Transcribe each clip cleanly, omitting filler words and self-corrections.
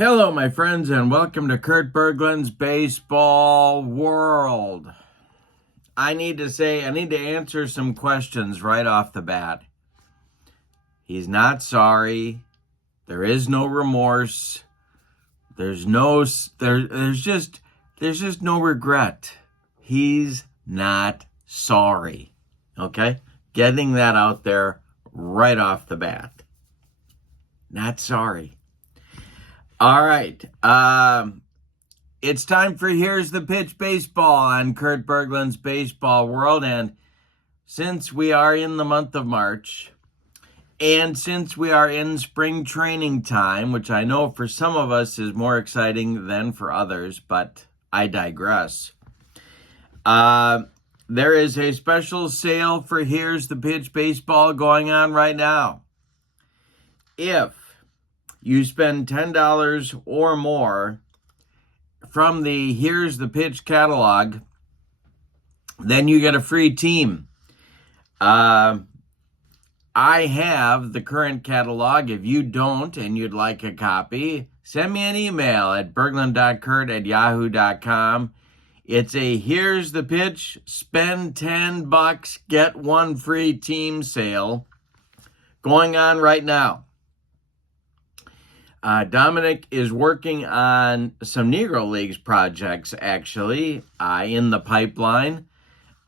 Hello, my friends, and welcome to Kurt Bergland's Baseball World. I need to answer some questions right off the bat. He's not sorry. There is no remorse. There's just no regret. He's not sorry. Okay? Getting that out there right off the bat. Not sorry. All right. It's time for Here's the Pitch Baseball on Kurt Bergland's Baseball World. And since we are in the month of March, and since we are in spring training time, which I know for some of us is more exciting than for others, but I digress. There is a special sale for Here's the Pitch Baseball going on right now. If you spend $10 or more from the Here's the Pitch catalog, then you get a free team. I have the current catalog. If you don't and you'd like a copy, send me an email at Bergland.kurt@yahoo.com. It's a Here's the Pitch, spend $10, get one free team sale going on right now. Dominic is working on some Negro Leagues projects, actually, in the pipeline.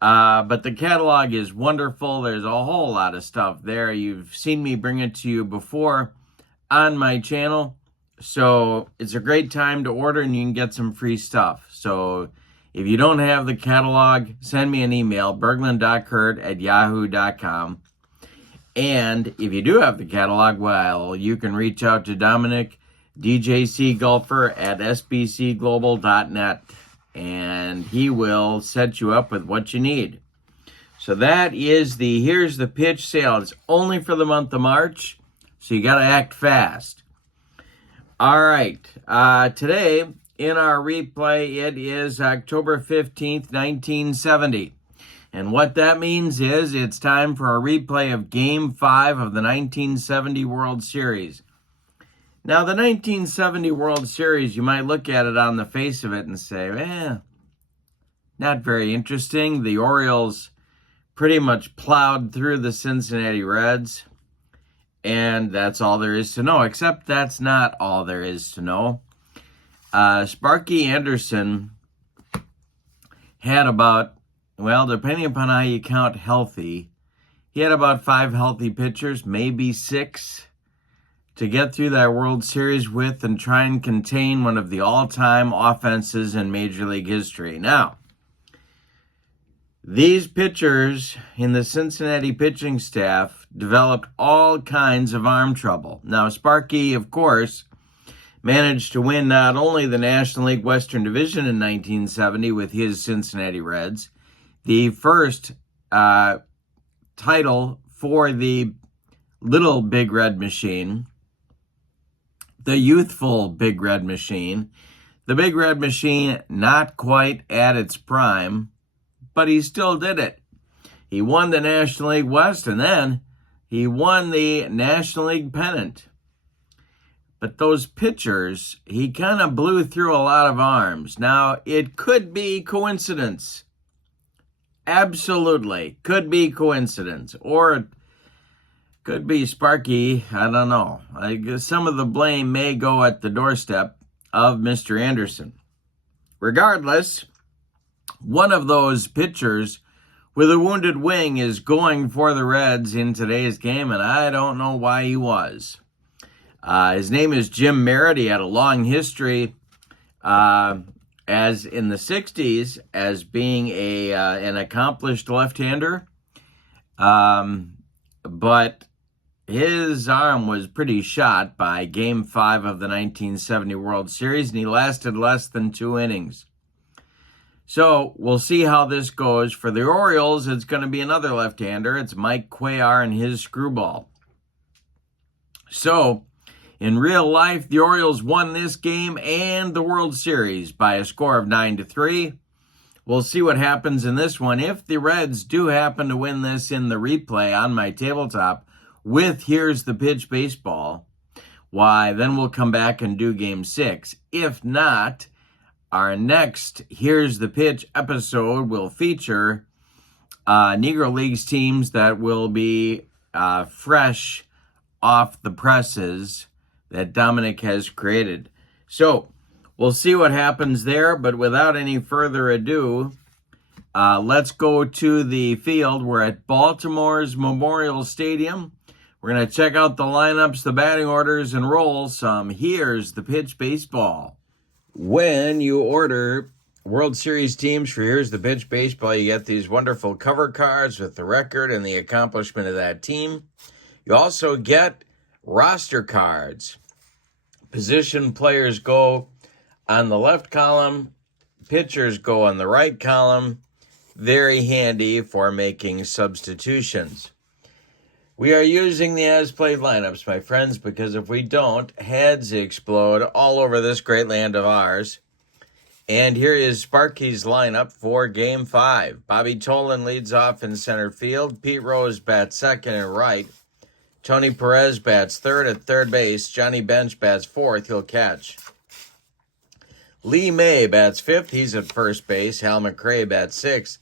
But the catalog is wonderful. There's a whole lot of stuff there. You've seen me bring it to you before on my channel. So it's a great time to order and you can get some free stuff. So if you don't have the catalog, send me an email, Bergland.kurt@yahoo.com. And if you do have the catalog, well, you can reach out to Dominic, DJC Golfer at sbcglobal.net, and he will set you up with what you need. So that is the Here's the Pitch sale. It's only for the month of March, so you got to act fast. All right. Today, in our replay, it is October 15th, 1970. And what that means is it's time for a replay of Game 5 of the 1970 World Series. Now, the 1970 World Series, you might look at it on the face of it and say, not very interesting. The Orioles pretty much plowed through the Cincinnati Reds, and that's all there is to know, except that's not all there is to know. Sparky Anderson had about, well, depending upon how you count healthy, he had about 5 healthy pitchers, maybe 6, to get through that World Series with and try and contain one of the all-time offenses in Major League history. Now, these pitchers in the Cincinnati pitching staff developed all kinds of arm trouble. Now, Sparky, of course, managed to win not only the National League Western Division in 1970 with his Cincinnati Reds, the first title for the little Big Red Machine, the youthful Big Red Machine. The Big Red Machine not quite at its prime, but he still did it. He won the National League West, and then he won the National League pennant. But those pitchers, he kind of blew through a lot of arms. Now, it could be coincidence. Absolutely. Could be coincidence. Or it could be Sparky. I don't know. I guess some of the blame may go at the doorstep of Mr. Anderson. Regardless, one of those pitchers with a wounded wing is going for the Reds in today's game, and I don't know why he was. His name is Jim Merritt. He had a long history as in the 60s as being an accomplished left-hander. But his arm was pretty shot by Game 5 of the 1970 World Series, and he lasted less than 2 innings. So we'll see how this goes. For the Orioles, it's going to be another left-hander. It's Mike Cuellar and his screwball. So in real life, the Orioles won this game and the World Series by a score of 9-3. We'll see what happens in this one. If the Reds do happen to win this in the replay on my tabletop with Here's the Pitch Baseball, why, then we'll come back and do Game 6. If not, our next Here's the Pitch episode will feature Negro Leagues teams that will be fresh off the presses that Dominic has created. So we'll see what happens there, but without any further ado, let's go to the field. We're at Baltimore's Memorial Stadium. We're going to check out the lineups, the batting orders, and roll some Here's the Pitch baseball. When you order World Series teams for Here's the Pitch baseball, you get these wonderful cover cards with the record and the accomplishment of that team. You also get roster cards. Position players go on the left column, pitchers go on the right column. Very handy for making substitutions. We are using the as-played lineups, my friends, because if we don't, heads explode all over this great land of ours. And here is Sparky's lineup for Game 5. Bobby Tolan leads off in center field. Pete Rose bats second and right. Tony Perez bats third at third base. Johnny Bench bats fourth. He'll catch. Lee May bats fifth. He's at first base. Hal McRae bats sixth.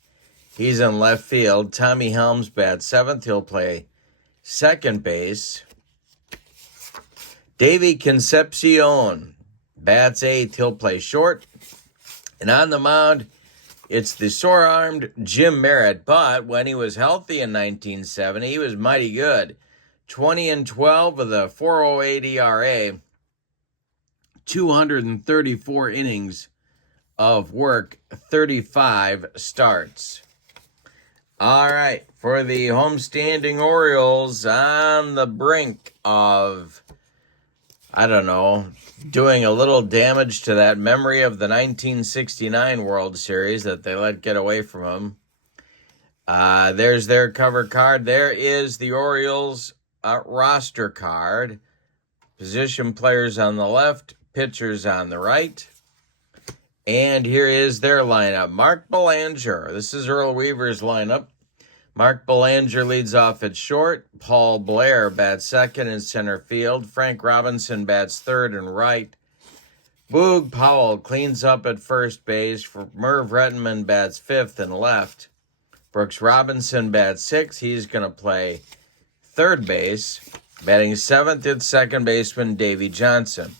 He's in left field. Tommy Helms bats seventh. He'll play second base. Davey Concepcion bats eighth. He'll play short. And on the mound, it's the sore-armed Jim Merritt. But when he was healthy in 1970, he was mighty good. 20-12 with a 4.08 ERA. 234 innings of work, 35 starts. All right, for the homestanding Orioles on the brink of, doing a little damage to that memory of the 1969 World Series that they let get away from them. There's their cover card. There is the Orioles roster card. Position players on the left, pitchers on the right. And here is their lineup. Mark Belanger. This is Earl Weaver's lineup. Mark Belanger leads off at short. Paul Blair bats second in center field. Frank Robinson bats third and right. Boog Powell cleans up at first base. Merv Rettenman bats fifth and left. Brooks Robinson bats sixth. He's going to play third base. Batting seventh, it's second baseman Davey Johnson.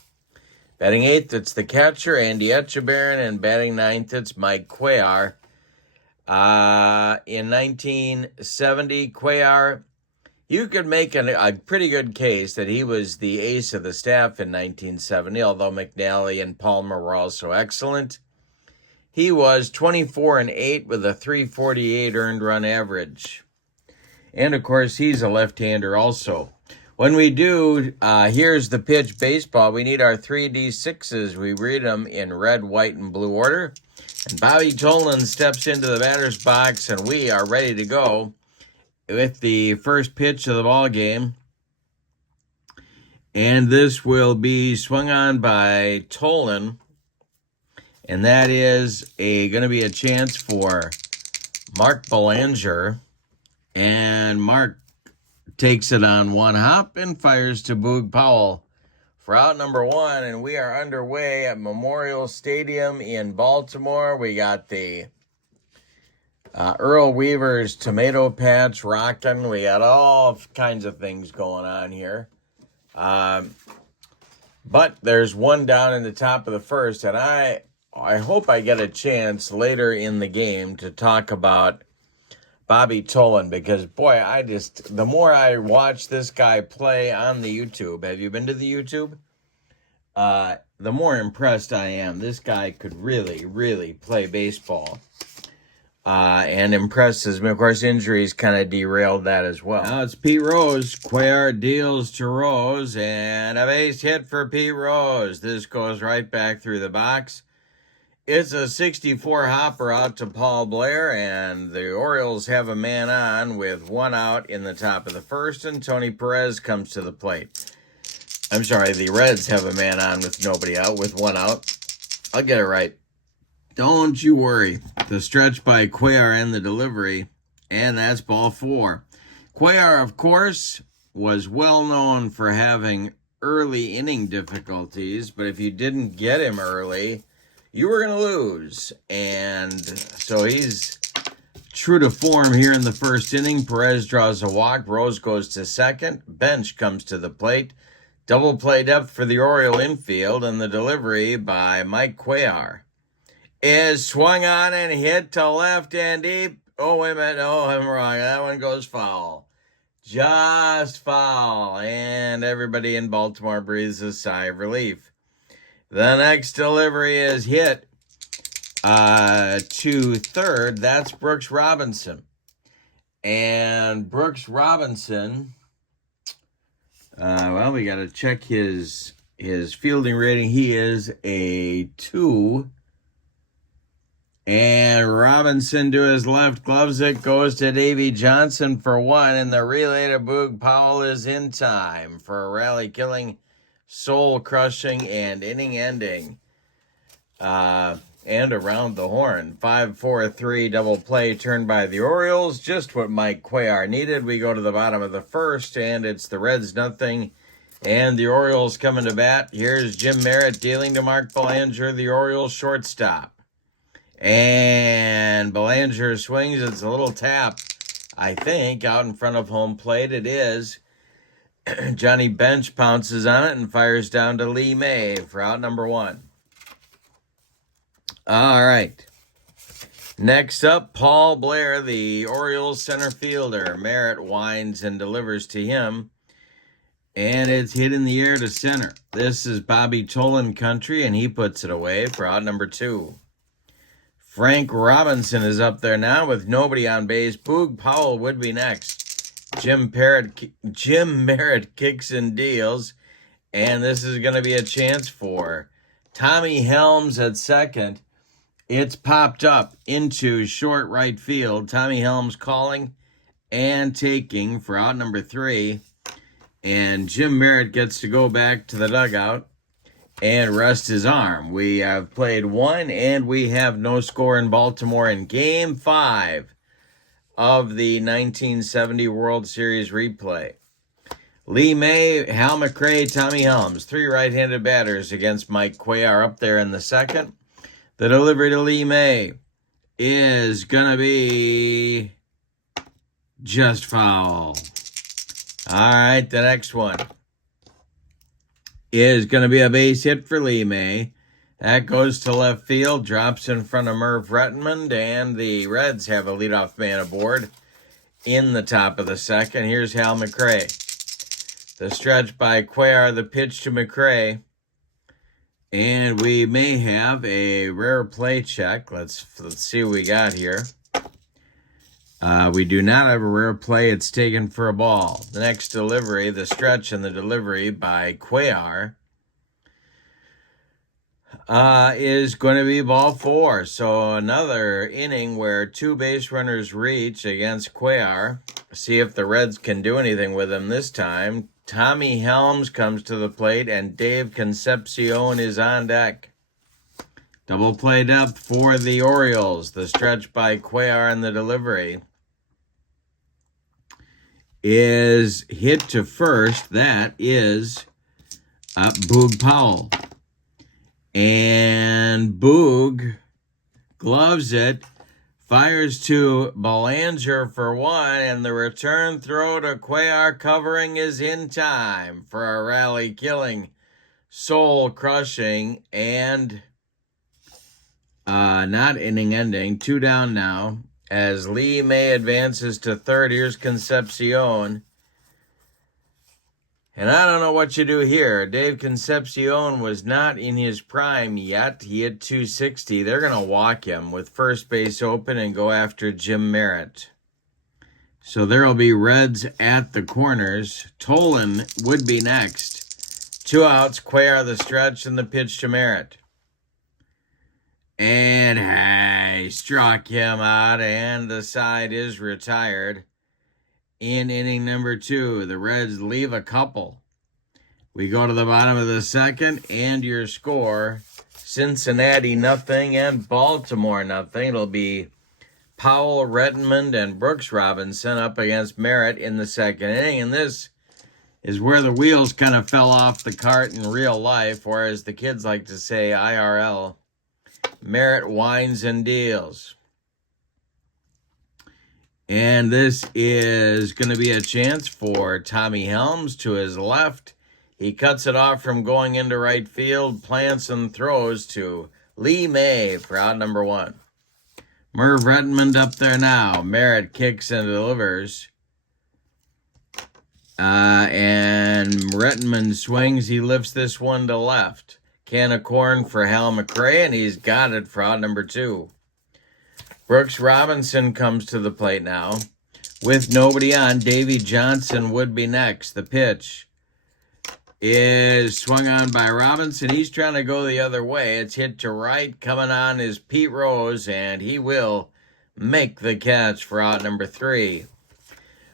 Batting eighth, it's the catcher, Andy Etchebarren, and batting ninth, it's Mike Cuellar. In 1970, Cuellar, you could make a pretty good case that he was the ace of the staff in 1970, although McNally and Palmer were also excellent. He was 24-8 with a 348 earned run average. And, of course, he's a left-hander also. When we do Here's the Pitch baseball, we need our 3D6s. We read them in red, white, and blue order. And Bobby Tolan steps into the batter's box, and we are ready to go with the first pitch of the ball game. And this will be swung on by Tolan. And that is going to be a chance for Mark Belanger. And Mark takes it on one hop and fires to Boog Powell for out number one. And we are underway at Memorial Stadium in Baltimore. We got the Earl Weaver's tomato patch rocking. We got all kinds of things going on here. But there's one down in the top of the first, and I hope I get a chance later in the game to talk about Bobby Tolan, because, boy, the more I watch this guy play on the YouTube, have you been to the YouTube? The more impressed I am. This guy could really, really play baseball. And impresses me. Of course, injuries kind of derailed that as well. Now it's Pete Rose. Cuellar deals to Rose, and a base hit for Pete Rose. This goes right back through the box. It's a 64 hopper out to Paul Blair, and the Orioles have a man on with one out in the top of the first, and Tony Perez comes to the plate. I'm sorry, the Reds have a man on with nobody out, with one out. I'll get it right. Don't you worry. The stretch by Cuellar and the delivery, and that's ball four. Cuellar, of course, was well known for having early inning difficulties, but if you didn't get him early, you were going to lose. And so he's true to form here in the first inning. Perez draws a walk. Rose goes to second. Bench comes to the plate. Double play depth for the Oriole infield, and the delivery by Mike Cuellar is swung on and hit to left and deep. Oh, wait a minute. Oh, I'm wrong. That one goes foul. Just foul. And everybody in Baltimore breathes a sigh of relief. The next delivery is hit to third. That's Brooks Robinson. And Brooks Robinson, well, we got to check his fielding rating. He is a 2. And Robinson to his left gloves it, goes to Davy Johnson for 1, and the relay to Boog Powell is in time for a rally-killing, soul-crushing, and inning-ending. And around the horn, 5-4-3 double play turned by the Orioles, just what Mike Cuellar needed. We go to the bottom of the first, and it's the Reds nothing, and the Orioles coming to bat. Here's Jim Merritt dealing to Mark Belanger, the Orioles shortstop. And Belanger swings. It's a little tap, I think, out in front of home plate. It is. Johnny Bench pounces on it and fires down to Lee May for out number 1. All right. Next up, Paul Blair, the Orioles center fielder. Merritt winds and delivers to him, and it's hit in the air to center. This is Bobby Tolan country, and he puts it away for out number 2. Frank Robinson is up there now with nobody on base. Boog Powell would be next. Jim Merritt kicks and deals, and this is going to be a chance for Tommy Helms at second. It's popped up into short right field. Tommy Helms calling and taking for out number 3, and Jim Merritt gets to go back to the dugout and rest his arm. We have played 1, and we have no score in Baltimore in Game 5 of the 1970 World Series replay. Lee May, Hal McRae, Tommy Helms, 3 right-handed batters against Mike Cuellar up there in the second. The delivery to Lee May is going to be just foul. All right, the next one is going to be a base hit for Lee May. That goes to left field, drops in front of Merv Rettenmund, and the Reds have a leadoff man aboard in the top of the second. Here's Hal McRae. The stretch by Cuellar, the pitch to McRae. And we may have a rare play check. Let's see what we got here. We do not have a rare play. It's taken for a ball. The next delivery, the stretch and the delivery by Cuellar, is going to be ball 4. So another inning where 2 base runners reach against Cuellar. See if the Reds can do anything with him this time. Tommy Helms comes to the plate, and Dave Concepcion is on deck. Double play depth for the Orioles. The stretch by Cuellar and the delivery is hit to first. That is Boog Powell. And Boog gloves it, fires to Belanger for 1, and the return throw to Cuellar covering is in time for a rally-killing, soul-crushing, and not inning-ending. 2 down now. As Lee May advances to third, here's Concepcion. And I don't know what you do here. Dave Concepcion was not in his prime yet. He hit 260. They're going to walk him with first base open and go after Jim Merritt. So there will be Reds at the corners. Tolan would be next. 2 outs, Cuellar the stretch and the pitch to Merritt. And he struck him out, and the side is retired. In inning number 2, the Reds leave a couple. We go to the bottom of the second, and your score, Cincinnati nothing and Baltimore nothing. It'll be Powell, Rettenmund, and Brooks Robinson up against Merritt in the second inning. And this is where the wheels kind of fell off the cart in real life, or as the kids like to say, IRL. Merritt wines and deals. And this is going to be a chance for Tommy Helms to his left. He cuts it off from going into right field, plants and throws to Lee May for out number 1. Merv Redmond up there now. Merritt kicks and delivers. And Redmond swings. He lifts this one to left. Can of corn for Hal McRae, and he's got it for out number 2. Brooks Robinson comes to the plate now. With nobody on, Davy Johnson would be next. The pitch is swung on by Robinson. He's trying to go the other way. It's hit to right. Coming on is Pete Rose, and he will make the catch for out number 3.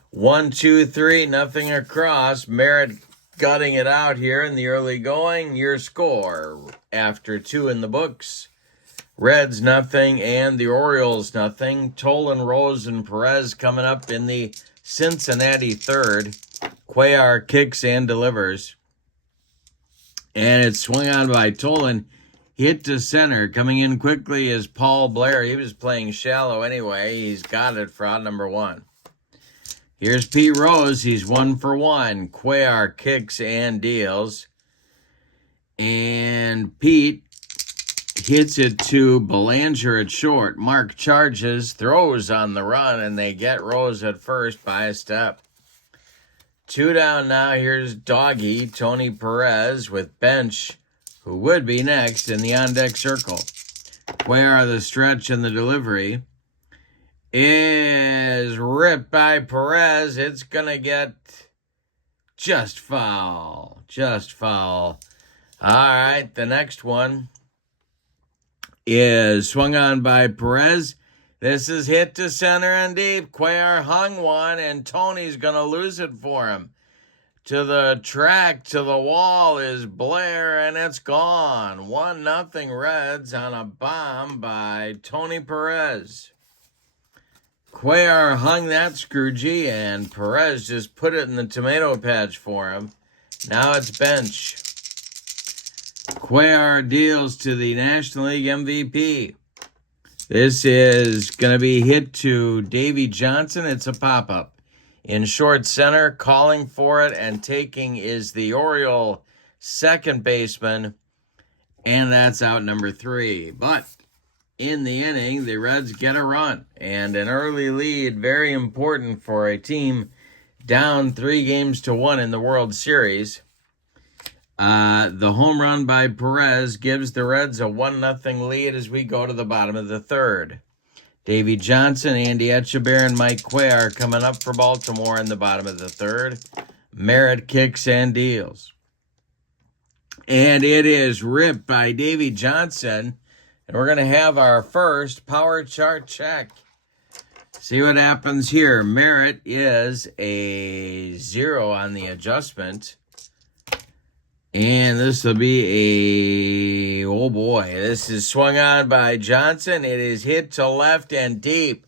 1, 2, 3, nothing across. Merritt gutting it out here in the early going. Your score after 2 in the books. Reds nothing and the Orioles nothing. Tolan, Rose, and Perez coming up in the Cincinnati third. Cuellar kicks and delivers. And it's swung on by Tolan. Hit to center. Coming in quickly is Paul Blair. He was playing shallow anyway. He's got it for out number 1. Here's Pete Rose. He's 1 for 1. Cuellar kicks and deals. And Pete hits it to Belanger at short. Mark charges, throws on the run, and they get Rose at first by a step. 2 down now. Here's Doggy, Tony Perez with Bench, who would be next in the on-deck circle. Cuellar the stretch and the delivery is ripped by Perez. It's going to get just foul. Just foul. All right, the next one is swung on by Perez. This is hit to center and deep. Cuellar hung one, and Tony's going to lose it for him. To the track, to the wall is Blair, and it's gone. 1-0 Reds on a bomb by Tony Perez. Cuellar hung that Scroogey, and Perez just put it in the tomato patch for him. Now it's Bench. Cuellar deals to the National League MVP. This is going to be hit to Davy Johnson. It's a pop-up. In short center, calling for it and taking is the Oriole second baseman, and that's out number 3. But in the inning, the Reds get a run, and an early lead, very important for a team down 3-1 in the World Series. The home run by Perez gives the Reds a 1-0 lead as we go to the bottom of the third. Davy Johnson, Andy Etchebarren, and Mike Cuellar coming up for Baltimore in the bottom of the third. Merritt kicks and deals. And it is ripped by Davy Johnson. And we're going to have our first power chart check. See what happens here. Merritt is a 0 on the adjustment. And this will be oh boy, this is swung on by Johnson. It is hit to left and deep.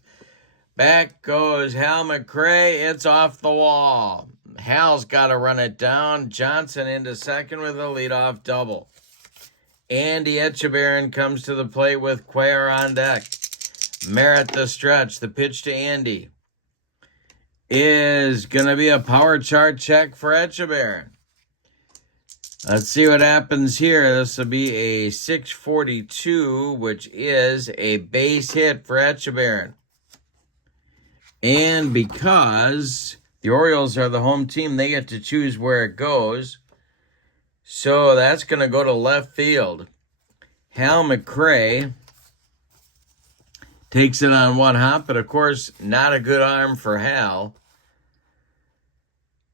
Back goes Hal McRae. It's off the wall. Hal's got to run it down. Johnson into second with a leadoff double. Andy Etchebarren comes to the plate with Cuellar on deck. Merritt the stretch. The pitch to Andy is going to be a power chart check for Etchebarren. Let's see what happens here. This will be a 642, which is a base hit for Etchebarren. And because the Orioles are the home team, they get to choose where it goes. So that's going to go to left field. Hal McRae takes it on one hop, but of course, not a good arm for Hal.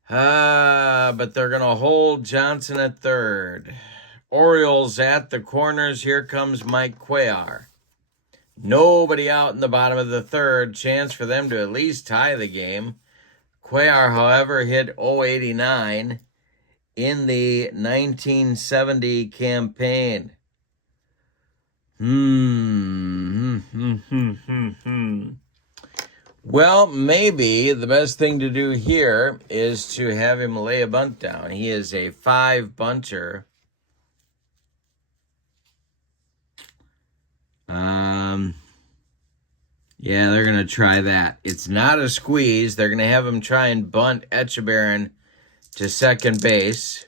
But they're going to hold Johnson at third. Orioles at the corners. Here comes Mike Cuellar. Nobody out in the bottom of the third. Chance for them to at least tie the game. Cuellar, however, hit .089 in the 1970 campaign. Well, maybe the best thing to do here is to have him lay a bunt down. He is a 5-bunter. Yeah, they're going to try that. It's not a squeeze. They're going to have him try and bunt Etchebarren to second base.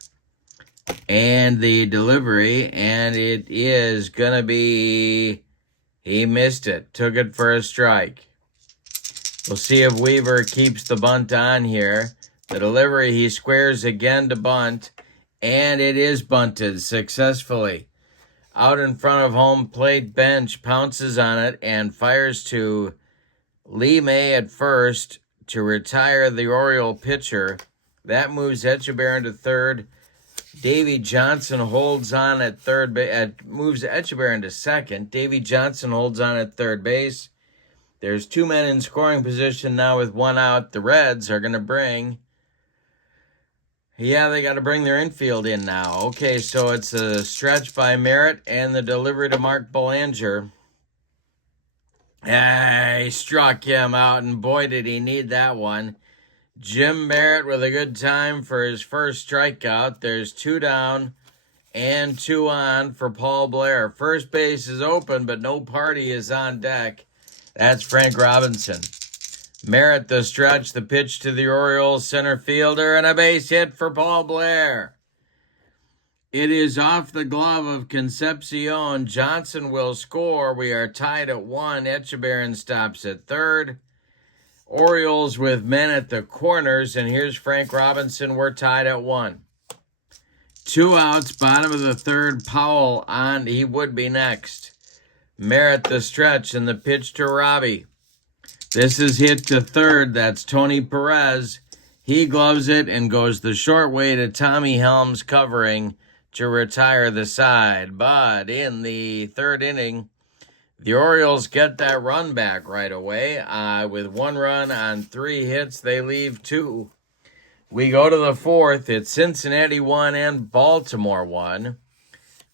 And the delivery, and it is going to be... He missed it. Took it for a strike. We'll see if Weaver keeps the bunt on here. The delivery, he squares again to bunt, and it is bunted successfully. Out in front of home plate bench, pounces on it and fires to Lee May at first to retire the Oriole pitcher. That moves Etchebarren to third. Davy Johnson holds on at third base. Moves Etchebarren to second. Davy Johnson holds on at third base. There's 2 men in scoring position now with 1 out. The Reds are going to bring... Yeah, they got to bring their infield in now. Okay, so it's a stretch by Merritt and the delivery to Mark Belanger. He struck him out, and boy, did he need that one. Jim Merritt with a good time for his first strikeout. There's 2 down and 2 on for Paul Blair. First base is open, but no party is on deck. That's Frank Robinson. Merritt the stretch, the pitch to the Orioles center fielder, and a base hit for Paul Blair. It is off the glove of Concepcion. Johnson will score. We are tied at 1. Etchebarren stops at third. Orioles with men at the corners, and here's Frank Robinson. We're tied at 1. 2 outs, bottom of the third. Powell on. He would be next. Merritt the stretch, and the pitch to Robbie. This is hit to third. That's Tony Perez. He gloves it and goes the short way to Tommy Helms covering to retire the side. But in the third inning, the Orioles get that run back right away. With 1 run on 3 hits, they leave 2. We go to the fourth. It's Cincinnati 1 and Baltimore 1.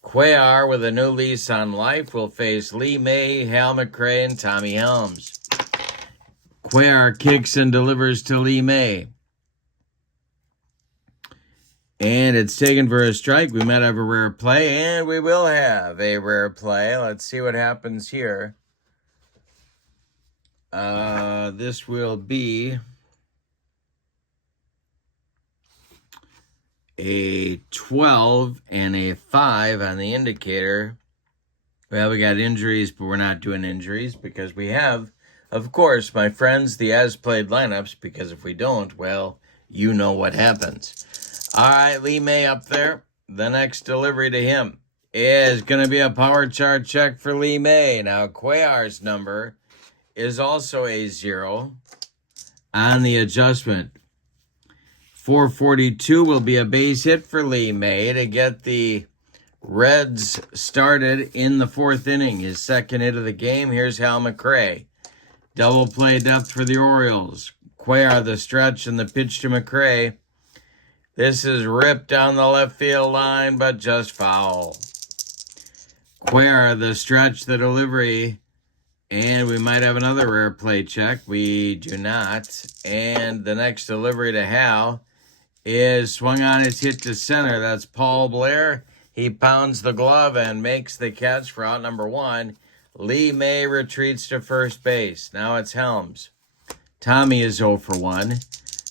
Cuellar, with a new lease on life, will face Lee May, Hal McRae, and Tommy Helms. Cuellar kicks and delivers to Lee May. And it's taken for a strike. We might have a rare play, and we will have a rare play. Let's see what happens here. This will be a 12 and a 5 on the indicator. Well, we got injuries, but we're not doing injuries because we have, of course, my friends, the as-played lineups, because if we don't, well, you know what happens. All right, Lee May up there. The next delivery to him is going to be a power chart check for Lee May. Now, Cuellar's number is also a 0 on the adjustment. 442 will be a base hit for Lee May to get the Reds started in the 4th inning. His second hit of the game. Here's Hal McRae. Double play depth for the Orioles. Cuellar the stretch and the pitch to McRae. This is ripped down the left field line, but just foul. Cuellar the stretch, the delivery, and we might have another rare play check. We do not. And the next delivery to Hal is swung on, its hit to center. That's Paul Blair. He pounds the glove and makes the catch for out number 1. Lee May retreats to first base. Now it's Helms. Tommy is 0 for 1.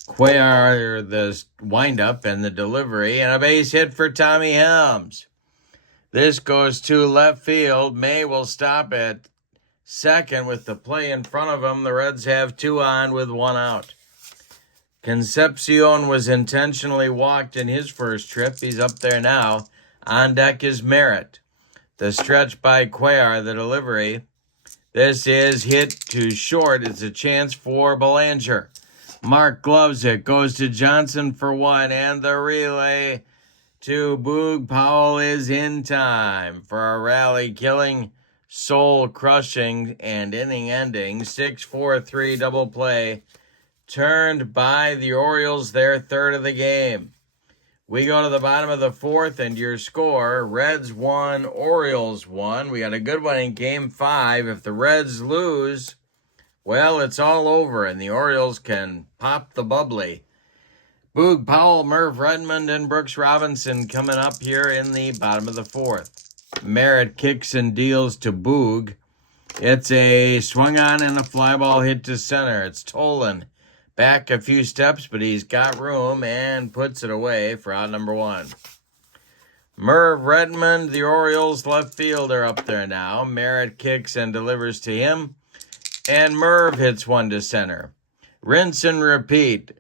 Cuellar, the windup and the delivery, and a base hit for Tommy Helms. This goes to left field. May will stop at second with the play in front of him. The Reds have 2 on with 1 out. Concepcion was intentionally walked in his first trip. He's up there now. On deck is Merritt. The stretch by Cuellar, the delivery. This is hit to short. It's a chance for Belanger. Mark gloves it, goes to Johnson for 1, and the relay to Boog Powell is in time for a rally-killing, soul-crushing, and inning-ending 6-4-3 double play turned by the Orioles, their third of the game. We go to the bottom of the 4th, and your score, Reds 1, Orioles 1. We got a good one in Game 5. If the Reds lose, Well, it's all over, and the Orioles can pop the bubbly. Boog Powell, Merv Redmond, and Brooks Robinson coming up here in the bottom of the fourth. Merritt kicks and deals to Boog. It's a swung on and a fly ball hit to center. It's Tolan back a few steps, but he's got room and puts it away for out number one. Merv Redmond, the Orioles left fielder, up there now. Merritt kicks and delivers to him, and Merv hits one to center. Rinse and repeat.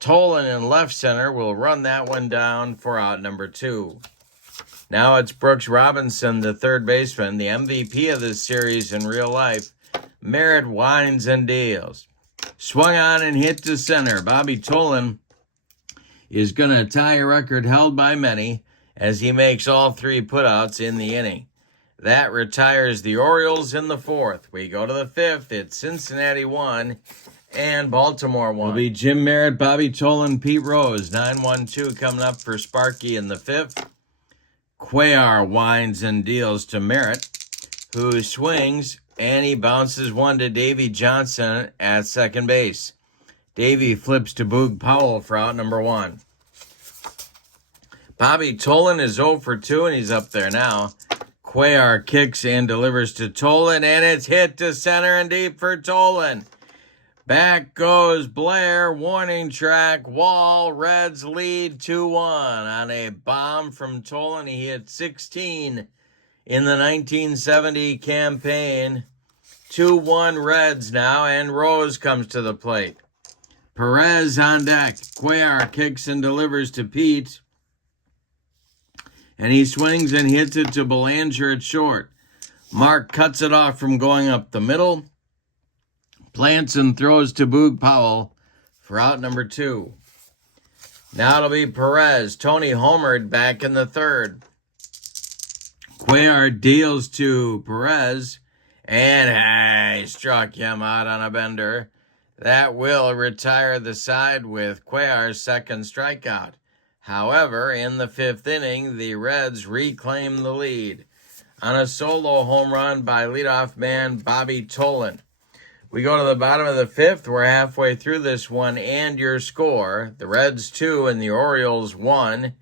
Tolan in left center will run that one down for out number two. Now it's Brooks Robinson, the third baseman, the MVP of this series in real life. Merritt winds and deals. Swung on and hit to center. Bobby Tolan is going to tie a record held by many as he makes all three putouts in the inning. That retires the Orioles in the fourth. We go to the fifth. It's Cincinnati 1 and Baltimore 1. It'll be Jim Merritt, Bobby Tolan, Pete Rose. 9-1-2 coming up for Sparky in the fifth. Cuellar winds and deals to Merritt, who swings, and he bounces one to Davy Johnson at second base. Davy flips to Boog Powell for out number one. Bobby Tolan is 0 for 2, and he's up there now. Cuellar kicks and delivers to Tolan, and it's hit to center and deep for Tolan. Back goes Blair, warning track, wall, Reds lead 2-1 on a bomb from Tolan. He hit 16 in the 1970 campaign. 2-1 Reds now, and Rose comes to the plate. Perez on deck. Cuellar kicks and delivers to Pete, and he swings and hits it to Belanger at short. Mark cuts it off from going up the middle. Plants and throws to Boog Powell for out number two. Now it'll be Perez. Tony homered back in the third. Cuellar deals to Perez, and he struck him out on a bender. That will retire the side with Cuellar's second strikeout. However, in the fifth inning, the Reds reclaim the lead on a solo home run by leadoff man Bobby Tolan. We go to the bottom of the fifth. We're halfway through this one, and your score. The Reds 2 and the Orioles 1.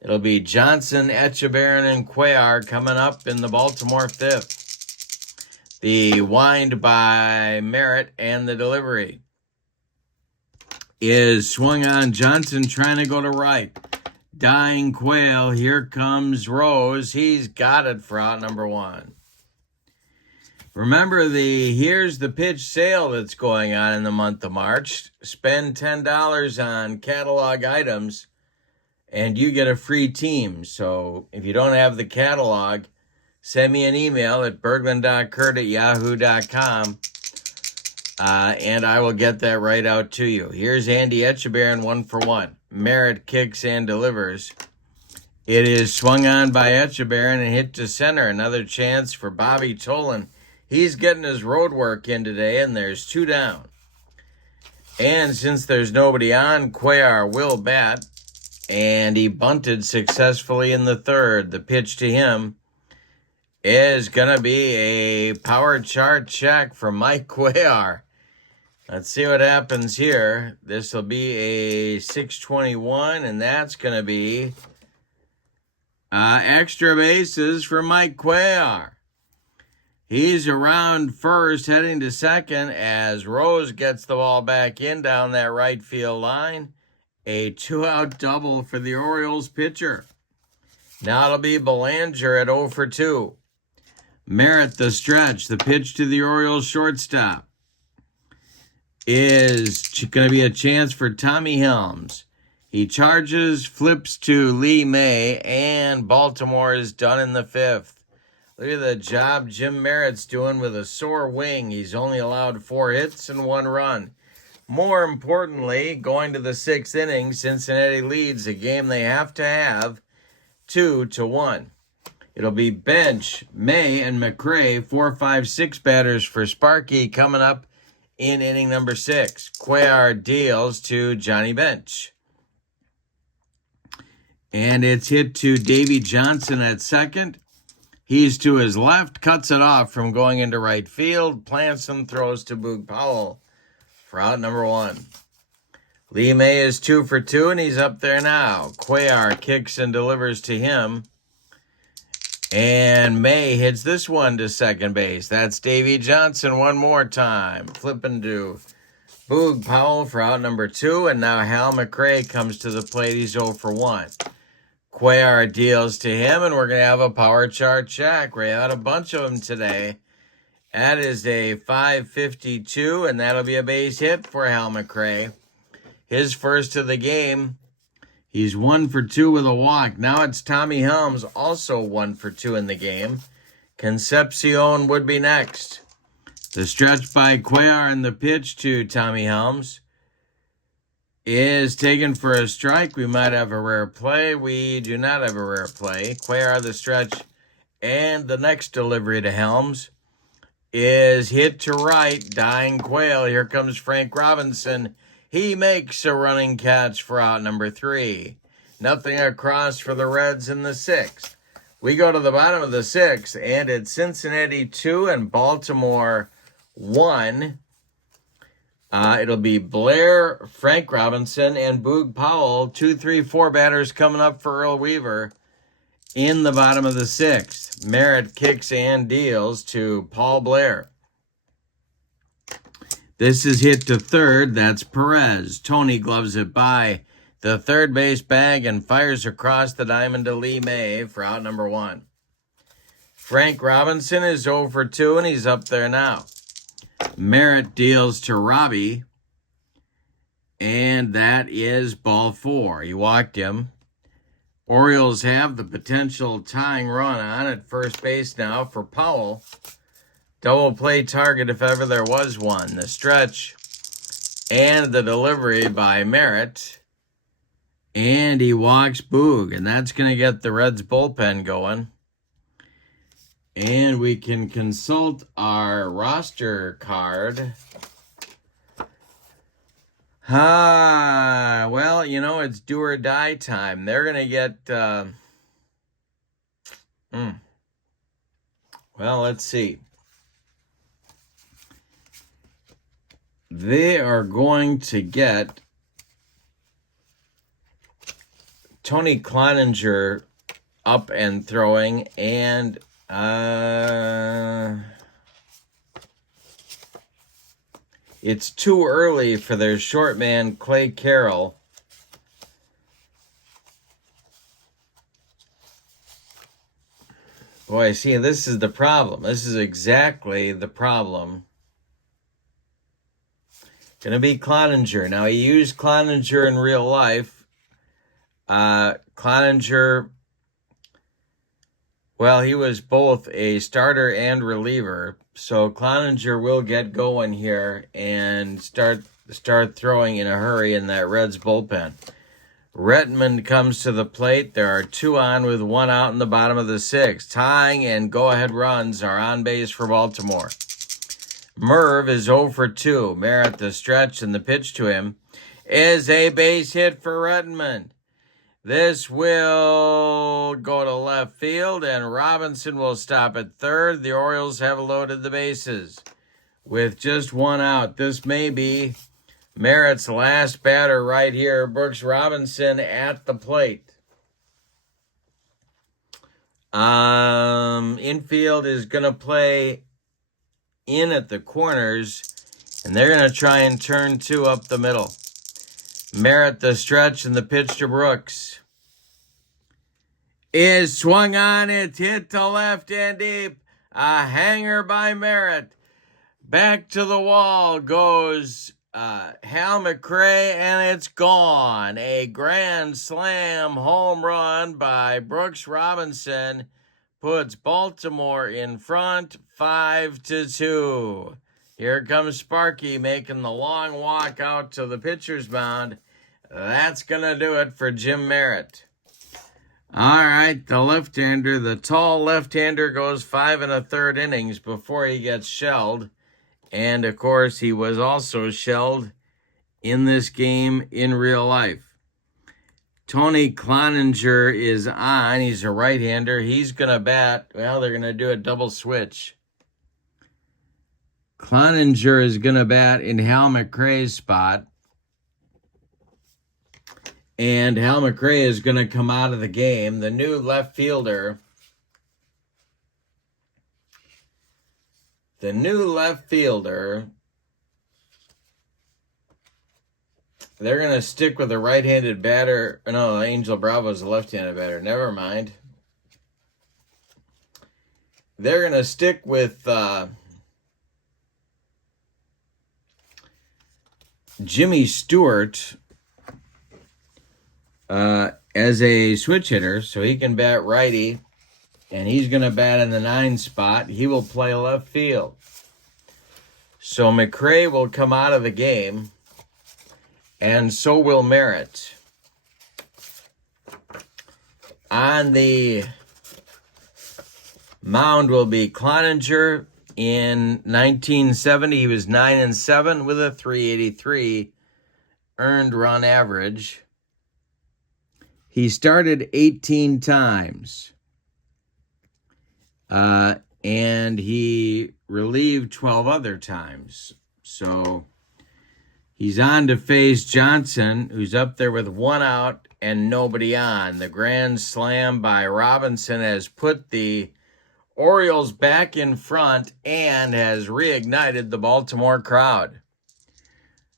It'll be Johnson, Etchebarren, and Cuellar coming up in the Baltimore fifth. The wind by Merritt and the delivery is swung on. Johnson trying to go to right. Dying Quail. Here comes Rose. He's got it for out number one. Remember, here's the pitch sale that's going on in the month of March. Spend $10 on catalog items, and you get a free team. So if you don't have the catalog, send me an email at Bergland.kurt at yahoo.com, and I will get that right out to you. Here's Andy Etchebarren 1-for-1. Merritt kicks and delivers. It is swung on by Etchebarren and hit to center. Another chance for Bobby Tolan. He's getting his road work in today, and there's 2 down. And since there's nobody on, Cuellar will bat, and he bunted successfully in the third. The pitch to him is going to be a power chart check from Mike Cuellar. Let's see what happens here. This will be a 621, and that's going to be extra bases for Mike Cuellar. He's around first, heading to second as Rose gets the ball back in down that right field line. A 2-out double for the Orioles pitcher. Now it'll be Belanger at 0 for 2. Merritt the stretch. The pitch to the Orioles shortstop is going to be a chance for Tommy Helms. He charges, flips to Lee May, and Baltimore is done in the fifth. Look at the job Jim Merritt's doing with a sore wing. He's only allowed 4 hits and 1 run. More importantly, going to the 6th inning, Cincinnati leads a game they have to have 2-1. It'll be Bench, May, and McRae, 4, 5, 6 batters for Sparky coming up in inning number 6. Cuellar deals to Johnny Bench. And it's hit to Davy Johnson at second. He's to his left, cuts it off from going into right field, plants and throws to Boog Powell for out number 1. Lee May is 2 for 2, and he's up there now. Cuellar kicks and delivers to him. And May hits this one to second base. That's Davy Johnson one more time. Flipping to Boog Powell for out number 2, and now Hal McRae comes to the plate. He's 0 for 1. Cuellar deals to him, and we're going to have a power chart check. We had a bunch of them today. That is a 552, and that'll be a base hit for Hal McRae. His first of the game. He's 1 for 2 with a walk. Now it's Tommy Helms, also 1 for 2 in the game. Concepcion would be next. The stretch by Cuellar and the pitch to Tommy Helms is taken for a strike. We might have a rare play. We do not have a rare play. Cuellar, the stretch, and the next delivery to Helms is hit to right. Dying Quail. Here comes Frank Robinson. He makes a running catch for out number 3. Nothing across for the Reds in the 6th. We go to the bottom of the 6th, and it's Cincinnati 2 and Baltimore 1. It'll be Blair, Frank Robinson, and Boog Powell. 2, 3, 4 batters coming up for Earl Weaver in the bottom of the 6th. Merritt kicks and deals to Paul Blair. This is hit to third. That's Perez. Tony gloves it by the third base bag and fires across the diamond to Lee May for out number 1. Frank Robinson is 0 for 2, and he's up there now. Merritt deals to Robbie, and that is ball 4. He walked him. Orioles have the potential tying run on at first base now for Powell. Double play target if ever there was one. The stretch and the delivery by Merritt. And he walks Boog, and that's going to get the Reds bullpen going. And we can consult our roster card. Well, you know, it's do or die time. They're going to get... Well, let's see. They are going to get Tony Cloninger up and throwing, and it's too early for their short man, Clay Carroll. Boy, see, this is the problem. This is exactly the problem. Going to be Cloninger. Now, he used Cloninger in real life. Cloninger, well, he was both a starter and reliever. So Cloninger will get going here and start throwing in a hurry in that Reds bullpen. Redmond comes to the plate. There are 2 on with 1 out in the bottom of the 6th. Tying and go-ahead runs are on base for Baltimore. Merv is 0 for 2. Merritt, the stretch, and the pitch to him is a base hit for Redmond. This will go to left field, and Robinson will stop at third. The Orioles have loaded the bases with just 1 out. This may be Merritt's last batter right here. Brooks Robinson at the plate. Infield is going to play in at the corners, and they're going to try and turn 2 up the middle. Merritt, the stretch, and the pitch to Brooks is swung on. It's hit to left and deep. A hanger by Merritt. Back to the wall goes Hal McRae, and it's gone. A grand slam home run by Brooks Robinson puts Baltimore in front 5-2. Here comes Sparky making the long walk out to the pitcher's mound. That's going to do it for Jim Merritt. All right, the left-hander, the tall left-hander goes 5 1/3 innings before he gets shelled. And, of course, he was also shelled in this game in real life. Tony Cloninger is on. He's a right-hander. He's going to bat. Well, they're going to do a double switch. Cloninger is going to bat in Hal McRae's spot. And Hal McRae is going to come out of the game. The new left fielder. They're going to stick with a right-handed batter. No, Angel Bravo's a left-handed batter. Never mind. They're going to stick with Jimmy Stewart as a switch hitter, so he can bat righty, and he's going to bat in the 9 spot. He will play left field. So McRae will come out of the game, and so will Merritt. On the mound will be Cloninger. In 1970, he was 9-7 with a 383 earned run average. He started 18 times. And he relieved 12 other times. So he's on to face Johnson, who's up there with 1 out and nobody on. The grand slam by Robinson has put the Orioles back in front and has reignited the Baltimore crowd.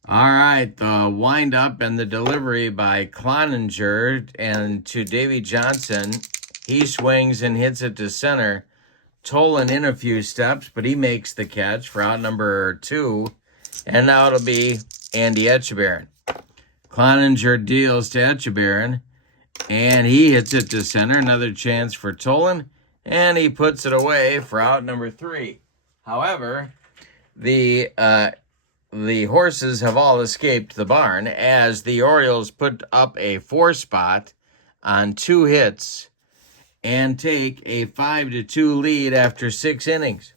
All right, the windup and the delivery by Cloninger and to Davy Johnson. He swings and hits it to center. Tolan in a few steps, but he makes the catch for out number 2. And now it'll be Andy Etchebarren. Cloninger deals to Etchebarren, and he hits it to center. Another chance for Tolan, and he puts it away for out number 3. However, the horses have all escaped the barn as the Orioles put up a 4 spot on 2 hits and take a 5-2 lead after 6 innings.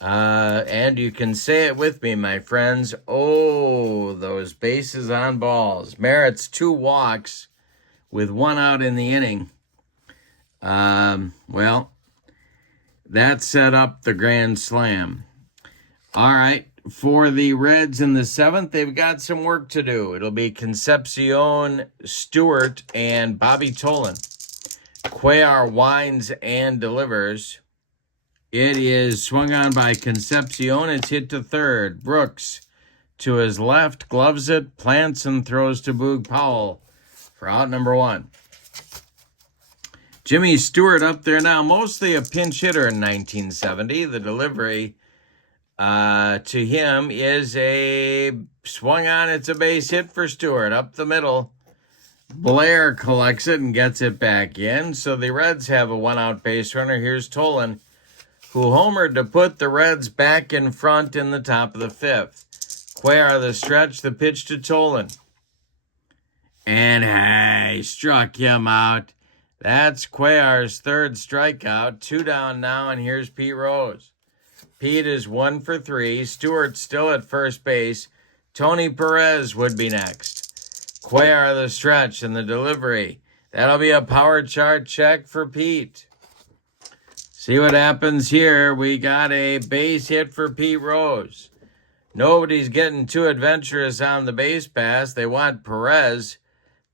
And you can say it with me, my friends. Oh, those bases on balls. Merritt's 2 walks with 1 out in the inning. Well, that set up the grand slam. All right, for the Reds in the 7th, they've got some work to do. It'll be Concepcion, Stewart, and Bobby Tolan. Cuellar winds and delivers. It is swung on by Concepcion. It's hit to third. Brooks to his left, gloves it, plants and throws to Boog Powell for out number 1. Jimmy Stewart up there now, mostly a pinch hitter in 1970. The delivery to him is a swung on. It's a base hit for Stewart up the middle. Blair collects it and gets it back in. So the Reds have a 1-out base runner. Here's Tolan, who homered to put the Reds back in front in the top of the 5th. Cuellar the stretch, the pitch to Tolan. And hey, struck him out. That's Cuellar's 3rd strikeout. 2 down now, and here's Pete Rose. Pete is 1 for 3. Stewart still at first base. Tony Perez would be next. Cuellar the stretch and the delivery. That'll be a power chart check for Pete. See what happens here. We got a base hit for Pete Rose. Nobody's getting too adventurous on the base pass. They want Perez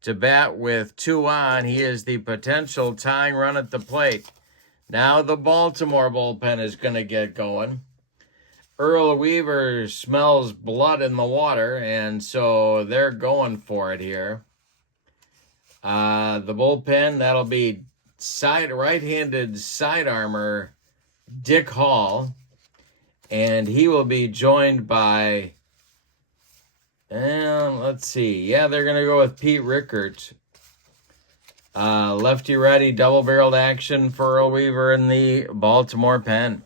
to bat with 2 on. He is the potential tying run at the plate. Now the Baltimore bullpen is going to get going. Earl Weaver smells blood in the water, and so they're going for it here. The bullpen, that'll be right-handed side armor Dick Hall, and he will be joined by, let's see, they're going to go with Pete Rickert. Lefty-righty double-barreled action for Earl Weaver in the Baltimore pen.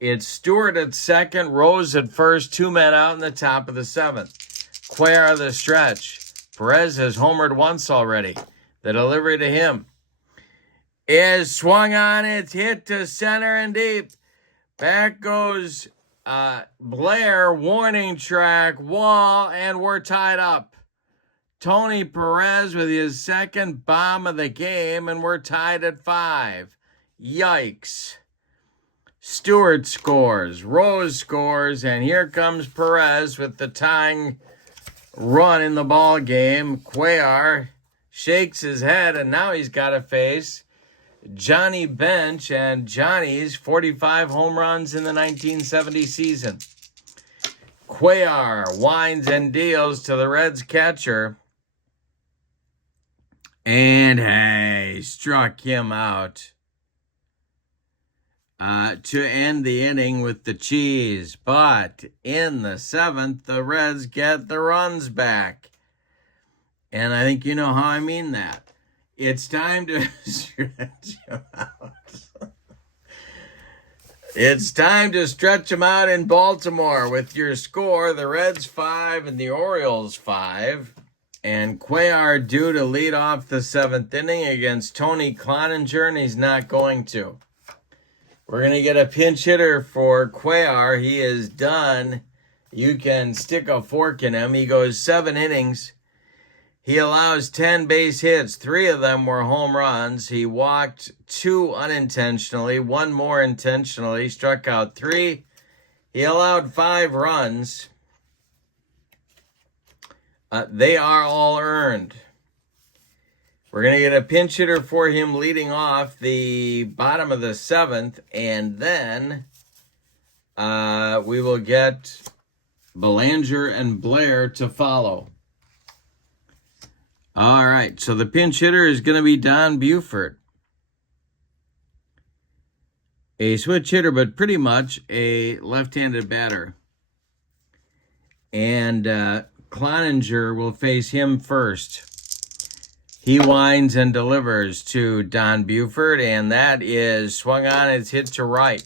It's Stewart at second, Rose at first, 2 men out in the top of the 7th. Cuellar the stretch. Perez has homered once already. The delivery to him is swung on. It's hit to center and deep. Back goes Blair, warning track, wall, and we're tied up. Tony Perez with his second bomb of the game, and we're tied at 5. Yikes. Stewart scores, Rose scores, and here comes Perez with the tying run in the ball game. Cuellar shakes his head, and now he's got to face Johnny Bench and Johnny's 45 home runs in the 1970 season. Cuellar winds and deals to the Reds catcher, and hey, struck him out to end the inning with the cheese. But in the 7th, the Reds get the runs back. And I think you know how I mean that. It's time to stretch them out. It's time to stretch them out in Baltimore with your score, the Reds 5 and the Orioles 5. And Cuellar due to lead off the 7th inning against Tony Cloninger, and he's not going to. We're going to get a pinch hitter for Cuellar. He is done. You can stick a fork in him. He goes 7 innings. He allows 10 base hits. 3 of them were home runs. He walked 2 unintentionally, 1 more intentionally, struck out 3. He allowed 5 runs. They are all earned. We're going to get a pinch hitter for him leading off the bottom of the 7th, and then we will get Belanger and Blair to follow. All right, so the pinch hitter is going to be Don Buford. A switch hitter, but pretty much a left-handed batter. And Cloninger will face him first. He winds and delivers to Don Buford, and that is swung on. It's hit to right.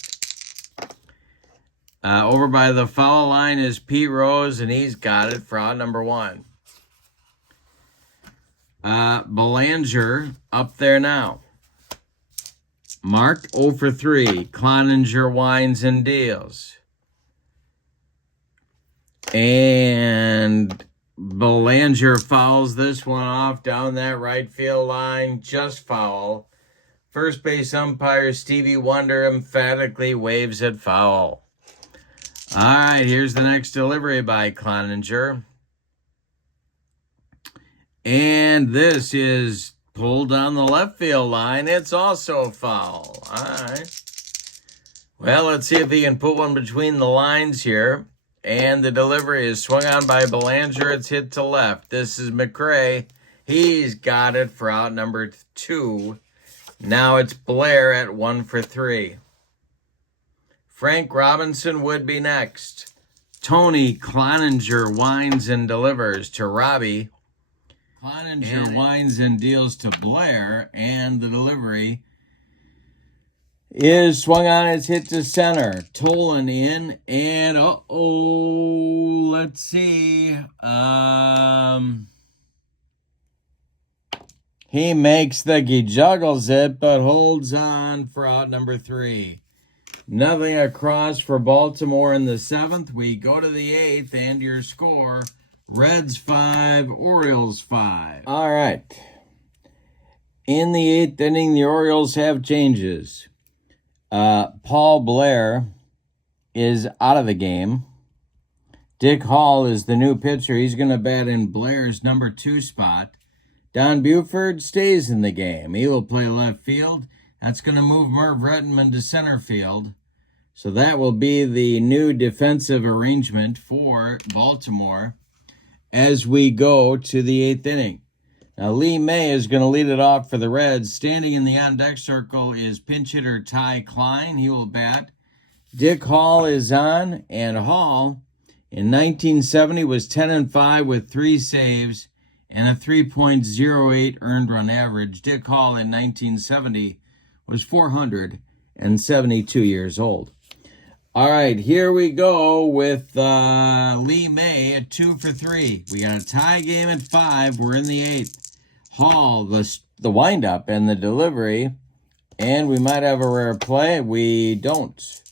Over by the foul line is Pete Rose, and he's got it for out number 1. Belanger up there now. Mark 0 for 3. Cloninger winds and deals. And Belanger fouls this one off down that right field line. Just foul. First base umpire Stevie Wonder emphatically waves at foul. All right, here's the next delivery by Cloninger. And this is pulled down the left field line. It's also foul. All right. Well, let's see if he can put one between the lines here. And the delivery is swung on by Belanger. It's hit to left. This is McRae. He's got it for out number 2. Now it's Blair at 1 for 3. Frank Robinson would be next. Tony Cloninger winds and delivers to Robbie. Cloninger winds and deals to Blair, and the delivery is swung on. It's hit to center. Tolan in, and let's see. He makes he juggles it, but holds on for out number 3. Nothing across for Baltimore in the 7th. We go to the 8th, and your score, Reds 5, Orioles 5. All right. In the 8th inning, the Orioles have changes. Paul Blair is out of the game. Dick Hall is the new pitcher. He's going to bat in Blair's number 2 spot. Don Buford stays in the game. He will play left field. That's going to move Merv Rettenman to center field. So that will be the new defensive arrangement for Baltimore as we go to the 8th inning. Now, Lee May is going to lead it off for the Reds. Standing in the on-deck circle is pinch hitter Ty Klein. He will bat. Dick Hall is on, and Hall in 1970 was 10-5 with 3 saves and a 3.08 earned run average. Dick Hall in 1970 was 472 years old. All right, here we go with Lee May at 2 for 3. We got a tie game at 5. We're in the 8th. Hall, the windup and the delivery, and we might have a rare play. We don't.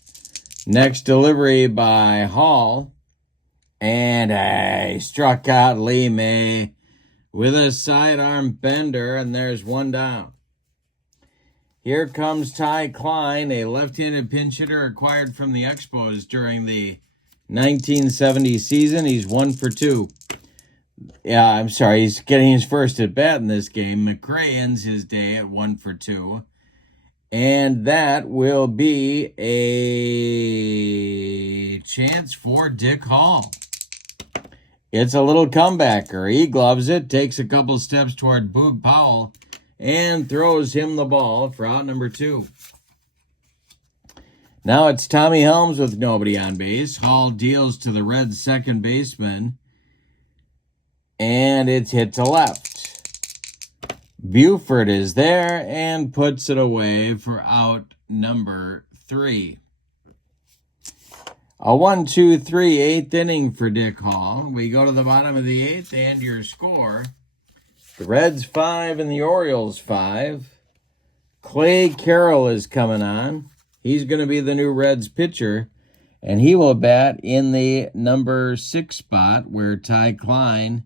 Next delivery by Hall, and struck out Lee May with a sidearm bender, and there's one down. Here comes Ty Klein, a left-handed pinch hitter acquired from the Expos during the 1970 season. He's 1 for 2. Yeah, I'm sorry. He's getting his first at bat in this game. McRae ends his day at 1 for 2. And that will be a chance for Dick Hall. It's a little comebacker. He gloves it, takes a couple steps toward Boog Powell, and throws him the ball for out number 2. Now it's Tommy Helms with nobody on base. Hall deals to the Reds' second baseman, and it's hit to left. Buford is there and puts it away for out number 3. A 1-2-3 8th inning for Dick Hall. We go to the bottom of the 8th, and your score: the Reds 5 and the Orioles 5. Clay Carroll is coming on. He's going to be the new Reds pitcher, and he will bat in the number 6 spot where Ty Klein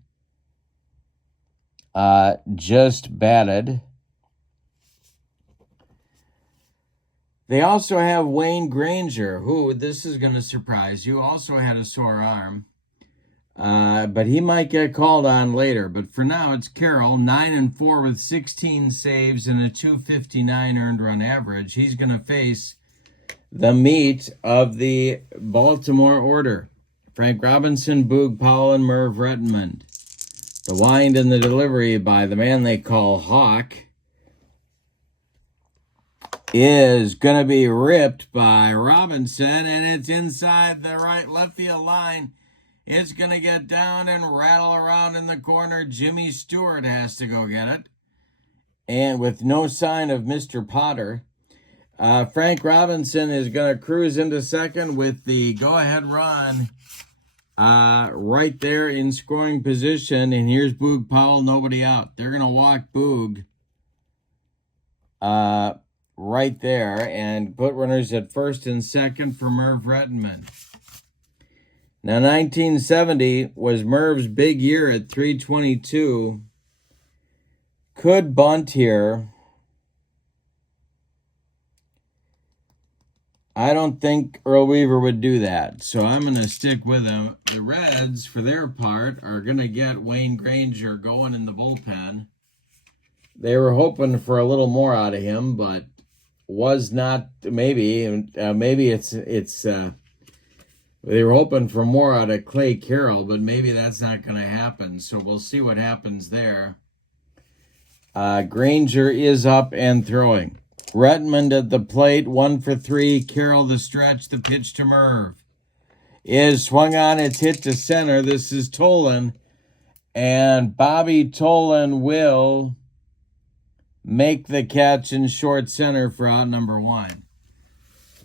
just batted. They also have Wayne Granger, who, this is going to surprise you, also had a sore arm. But he might get called on later. But for now, it's Carroll, 9-4 with 16 saves and a .259 earned run average. He's going to face the meat of the Baltimore order: Frank Robinson, Boog Powell, and Merv Rettenmund. The wind and the delivery by the man they call Hawk is going to be ripped by Robinson, and it's inside the left field line. It's going to get down and rattle around in the corner. Jimmy Stewart has to go get it. And with no sign of Mr. Potter, Frank Robinson is going to cruise into second with the go-ahead run right there in scoring position. And here's Boog Powell, nobody out. They're going to walk Boog right there and put runners at first and second for Merv Rettenmund. Now, 1970 was Merv's big year at 322. Could bunt here. I don't think Earl Weaver would do that, so I'm going to stick with him. The Reds, for their part, are going to get Wayne Granger going in the bullpen. They were hoping for a little more out of him, but was not. Maybe it's they were hoping for more out of Clay Carroll, but maybe that's not going to happen. So we'll see what happens there. Granger is up and throwing. Rettenmund at the plate, 1 for 3. Carroll the stretch, the pitch to Merv is swung on. It's hit to center. This is Tolan, and Bobby Tolan will make the catch in short center for out number 1.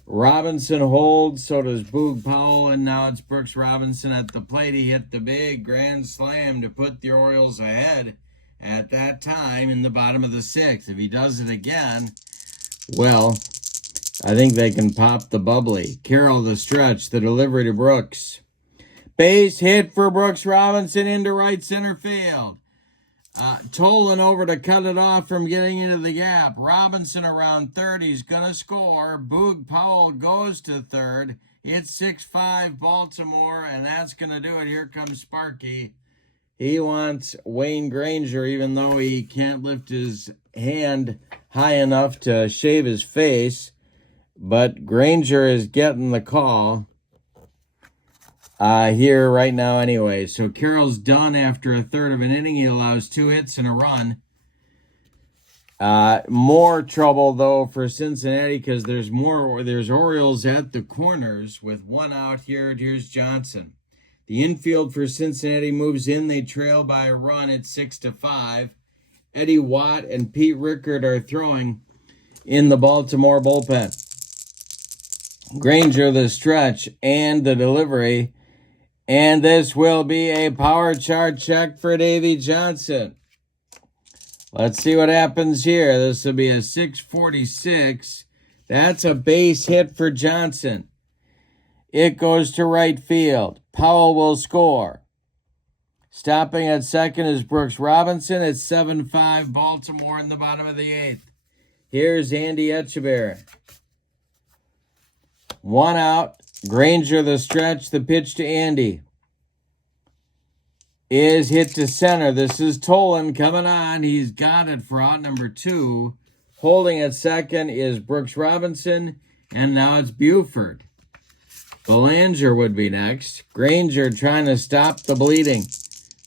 Robinson holds, so does Boog Powell, and now it's Brooks Robinson at the plate. He hit the big grand slam to put the Orioles ahead at that time in the bottom of the 6th. If he does it again, well, I think they can pop the bubbly. Carroll the stretch, the delivery to Brooks. Base hit for Brooks Robinson into right center field. Tolan over to cut it off from getting into the gap. Robinson around third. He's going to score. Boog Powell goes to third. It's 6-5 Baltimore, and that's going to do it. Here comes Sparky. He wants Wayne Granger, even though he can't lift his hand high enough to shave his face. But Granger is getting the call here right now anyway. So Carroll's done after a third of an inning. He allows 2 hits and a run. More trouble, though, for Cincinnati because there's Orioles at the corners with 1 out here. Here's Johnson. The infield for Cincinnati moves in. They trail by a run at 6-5. Eddie Watt and Pete Rickard are throwing in the Baltimore bullpen. Granger the stretch and the delivery. And this will be a power chart check for Davy Johnson. Let's see what happens here. This will be a 646. That's a base hit for Johnson. It goes to right field. Powell will score. Stopping at second is Brooks Robinson. It's 7-5 Baltimore in the bottom of the 8th. Here's Andy Etchebarren. 1 out. Granger the stretch. The pitch to Andy is hit to center. This is Tolan coming on. He's got it for out number 2. Holding at second is Brooks Robinson. And now it's Buford. Belanger would be next. Granger trying to stop the bleeding.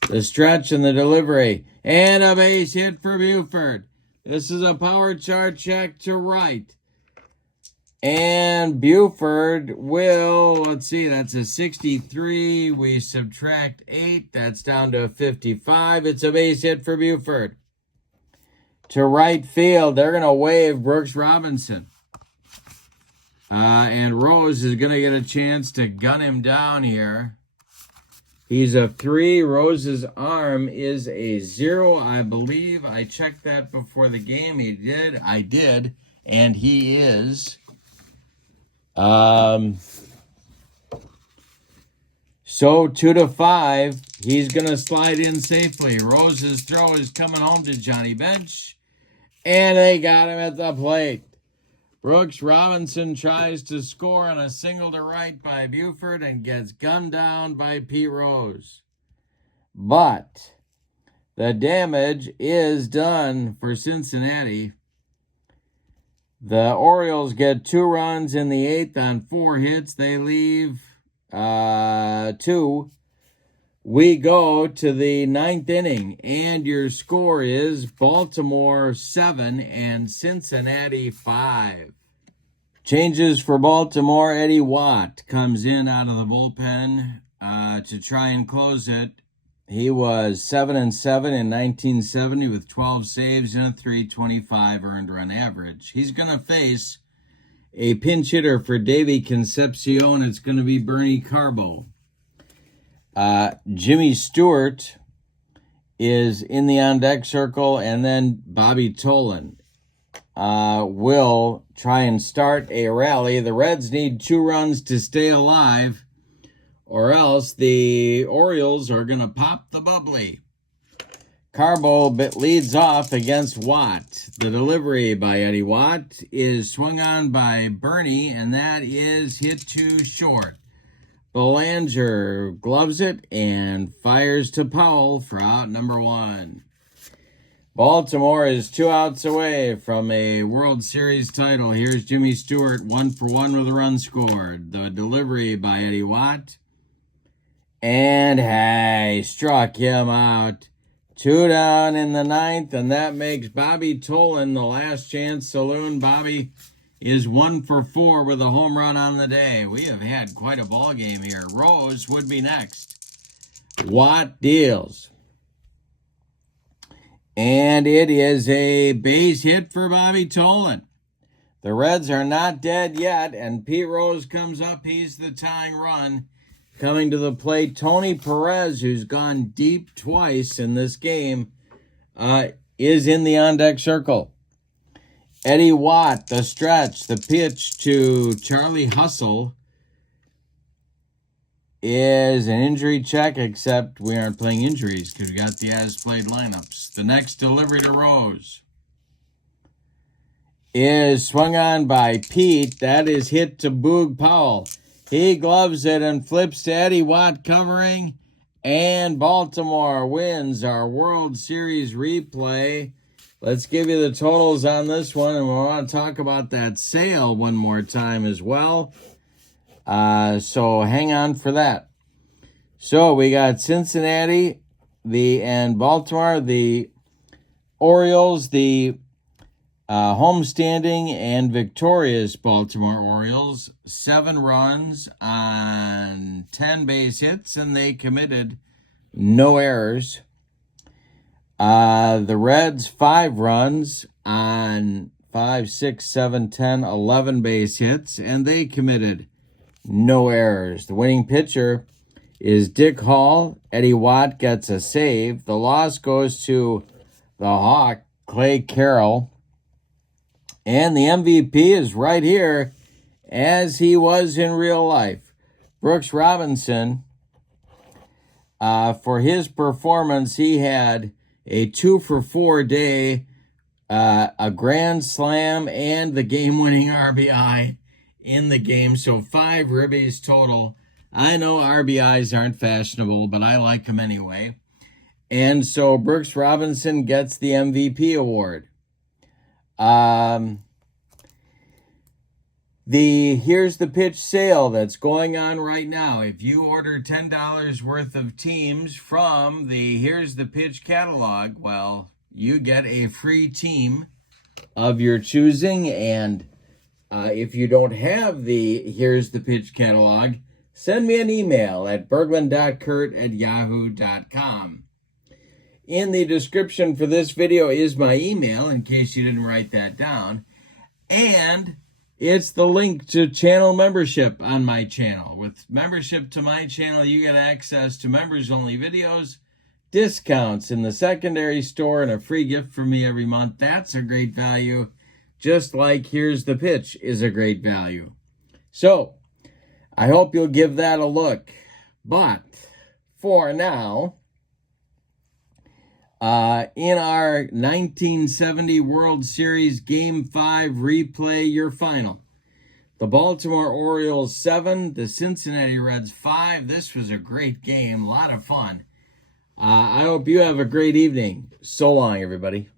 The stretch and the delivery. And a base hit for Buford. This is a power chart check to right. And Buford will, let's see, that's a 63. We subtract 8. That's down to a 55. It's a base hit for Buford. To right field, they're going to wave Brooks Robinson. And Rose is going to get a chance to gun him down here. He's a 3. Rose's arm is a 0, I believe. I checked that before the game. He did. I did. And he is. So 2-5. He's going to slide in safely. Rose's throw is coming home to Johnny Bench. And they got him at the plate. Brooks Robinson tries to score on a single to right by Buford and gets gunned down by Pete Rose. But the damage is done for Cincinnati. The Orioles get 2 runs in the 8th on 4 hits. They leave 2. We go to the 9th inning, and your score is Baltimore 7 and Cincinnati 5. Changes for Baltimore. Eddie Watt comes in out of the bullpen to try and close it. He was 7-7 in 1970 with 12 saves and a .325 earned run average. He's going to face a pinch hitter for Davey Concepcion. It's going to be Bernie Carbo. Jimmy Stewart is in the on-deck circle, and then Bobby Tolan will try and start a rally. The Reds need 2 runs to stay alive, or else the Orioles are going to pop the bubbly. Carbo leads off against Watt. The delivery by Eddie Watt is swung on by Bernie, and that is hit too short. Belanger gloves it and fires to Powell for out number 1. Baltimore is 2 outs away from a World Series title. Here's Jimmy Stewart, 1 for 1 with a run scored. The delivery by Eddie Watt. And hey, struck him out. 2 down in the 9th, and that makes Bobby Tolan the last chance saloon. Bobby is 1 for 4 with a home run on the day. We have had quite a ball game here. Rose would be next. Watt deals. And it is a base hit for Bobby Tolan. The Reds are not dead yet, and Pete Rose comes up. He's the tying run. Coming to the plate, Tony Perez, who's gone deep twice in this game, is in the on-deck circle. Eddie Watt, the stretch, the pitch to Charlie Hustle is an injury check, except we aren't playing injuries because we got the as-played lineups. The next delivery to Rose is swung on by Pete. That is hit to Boog Powell. He gloves it and flips to Eddie Watt covering, and Baltimore wins our World Series replay. Let's give you the totals on this one, and we want to talk about that sale one more time as well. So hang on for that. So we got Cincinnati and Baltimore, the Orioles, the homestanding and victorious Baltimore Orioles, 7 runs on 10 base hits, and they committed no errors. The Reds, 5 runs on 5, 6, 7, 10, 11 base hits, and they committed no errors. The winning pitcher is Dick Hall. Eddie Watt gets a save. The loss goes to the Hawk, Clay Carroll. And the MVP is right here, as he was in real life. Brooks Robinson For his performance, he had a 2-for-4 day, a grand slam, and the game-winning RBI in the game. So 5 ribbies total. I know RBIs aren't fashionable, but I like them anyway. And so Brooks Robinson gets the MVP award. The Here's the Pitch sale that's going on right now. If you order $10 worth of teams from the Here's the Pitch catalog, well, you get a free team of your choosing. And if you don't have the Here's the Pitch catalog, send me an email at Bergland.kurt@yahoo.com. In the description for this video is my email, in case you didn't write that down. And it's the link to channel membership on my channel. With membership to my channel, you get access to members-only videos, discounts in the secondary store, and a free gift from me every month. That's a great value, just like Here's the Pitch is a great value. So, I hope you'll give that a look. But, for now, in our 1970 World Series Game 5 replay, your final. The Baltimore Orioles 7, the Cincinnati Reds 5. This was a great game, a lot of fun. I hope you have a great evening. So long, everybody.